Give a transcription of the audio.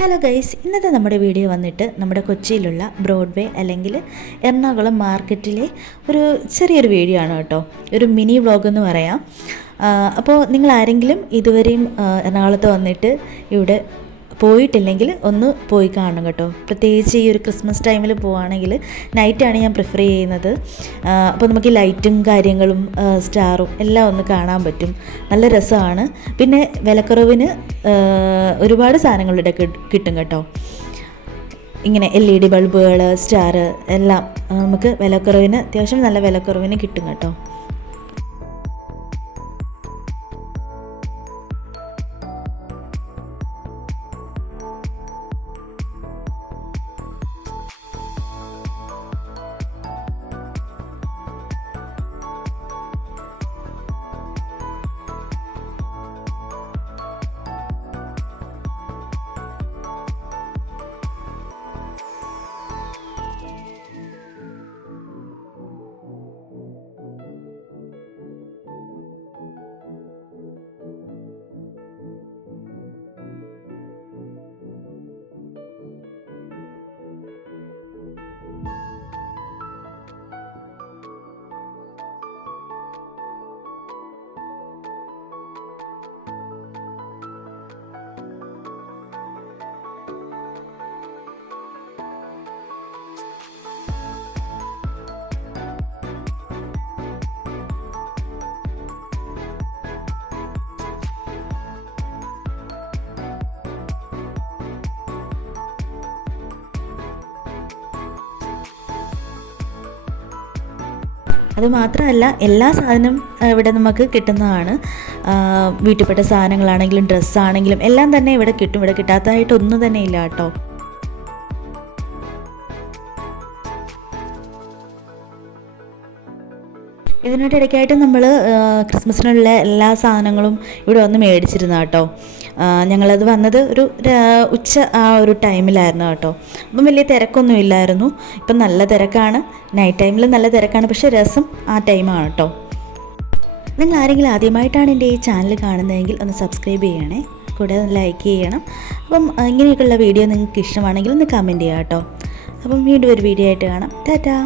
Hello guys, ഇന്നത്തെ നമ്മുടെ video വന്നിട്ട് നമ്മുടെ കൊച്ചിയിലുള്ള ബ്രോഡ്വേ അല്ലെങ്കിൽ എറണാകുളം മാർക്കറ്റിലെ ഒരു ചെറിയൊരു വീഡിയോ ആണ് കേട്ടോ. ഒരു മിനി വ്ളോഗ് എന്ന് പറയാം. അപ്പോൾ നിങ്ങൾ ആരെങ്കിലും ഇതുവരെയും എറണാകുളത്ത് വന്നിട്ട് ഇവിടെ പോയിട്ടില്ലെങ്കിൽ ഒന്ന് പോയി കാണണം കേട്ടോ. പ്രത്യേകിച്ച് ഈ ഒരു ക്രിസ്മസ് ടൈമിൽ പോവുകയാണെങ്കിൽ നൈറ്റാണ് ഞാൻ പ്രിഫർ ചെയ്യുന്നത്. അപ്പോൾ നമുക്ക് ലൈറ്റും കാര്യങ്ങളും സ്റ്റാറും എല്ലാം ഒന്ന് കാണാൻ പറ്റും. നല്ല രസമാണ്. പിന്നെ വിലക്കുറവിന് ഒരുപാട് സാധനങ്ങളുടെ കിട്ടും കേട്ടോ. ഇങ്ങനെ LED ബൾബുകൾ, സ്റ്റാർ എല്ലാം നമുക്ക് വിലക്കുറവിന്, അത്യാവശ്യം നല്ല വിലക്കുറവിന് കിട്ടും കേട്ടോ. അതുമാത്രമല്ല, എല്ലാ സാധനം ഇവിടെ നമുക്ക് കിട്ടുന്നതാണ്. വീട്ടിൽപ്പെട്ട സാധനങ്ങളാണെങ്കിലും ഡ്രസ്സാണെങ്കിലും എല്ലാം തന്നെ ഇവിടെ കിട്ടും. ഇവിടെ കിട്ടാത്തതായിട്ട് ഒന്നും തന്നെ ഇല്ല കേട്ടോ. ഇതിനിടയ്ക്കായിട്ട് നമ്മൾ ക്രിസ്മസിനുള്ള എല്ലാ സാധനങ്ങളും ഇവിടെ വന്ന് മേടിച്ചിരുന്നു കേട്ടോ. ഞങ്ങളത് വന്നത് ഒരു ഉച്ച ആ ഒരു ടൈമിലായിരുന്നു കേട്ടോ. അപ്പം വലിയ തിരക്കൊന്നും ഇല്ലായിരുന്നു. ഇപ്പം നല്ല തിരക്കാണ്, നൈറ്റ് ടൈമിൽ നല്ല തിരക്കാണ്. പക്ഷേ രസം ആ ടൈമാണ് കേട്ടോ. നിങ്ങൾ ആരെങ്കിലും ആദ്യമായിട്ടാണ് എൻ്റെ ഈ ചാനൽ കാണുന്നതെങ്കിൽ ഒന്ന് സബ്സ്ക്രൈബ് ചെയ്യണേ, കൂടെ ലൈക്ക് ചെയ്യണം. അപ്പം ഇങ്ങനെയൊക്കെയുള്ള വീഡിയോ നിങ്ങൾക്ക് ഇഷ്ടമാണെങ്കിൽ ഒന്ന് കമൻറ്റ് ചെയ്യാം കേട്ടോ. അപ്പം വീണ്ടും ഒരു വീഡിയോ ആയിട്ട് കാണാം. ടാറ്റാ.